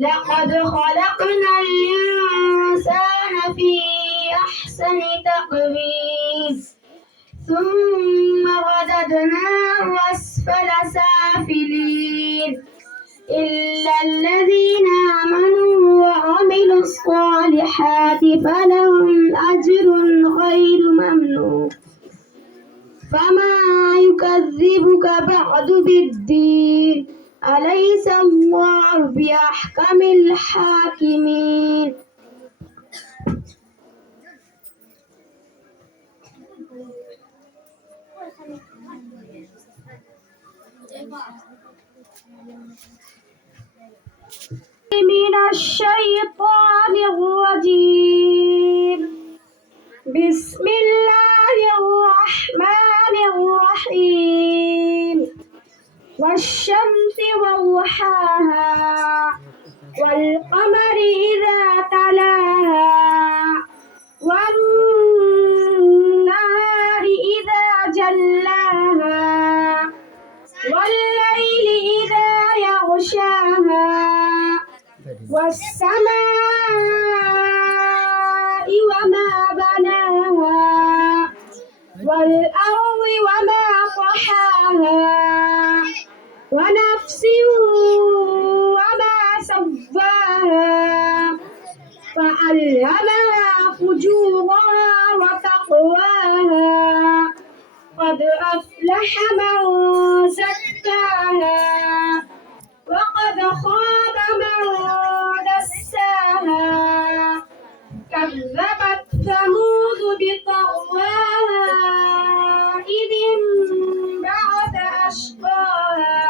لقد خلقنا الإنسان في أحسن تقويم ثم رددناه أسفل سافلين إلا الذين آمنوا وعملوا الصالحات فلهم أجر غير ممنون فما يكذبك بعد بالدين أليس الله بأحكم الحاكمين. من الشيطان الرجيم بسم الله الرحمن الرحيم والشمس وضحاها والقمر إذا تلاها والنهار إذا جلاها والليل إذا يغشاها والسماء وما بناها والأرض وما طحاها ونفس وما سواها فألهمها فجورها وتقواها قد أفلح من زكاها وقد خاب من دساها كذبت ثمود بطغواها إذ انبعث أشقاها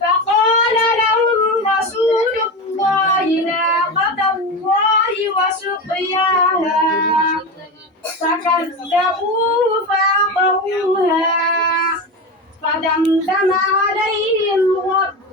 فقال لهم رسول الله ناقة الله وسقياها فكذبوه فعقروها فدمدم عليهم ربهم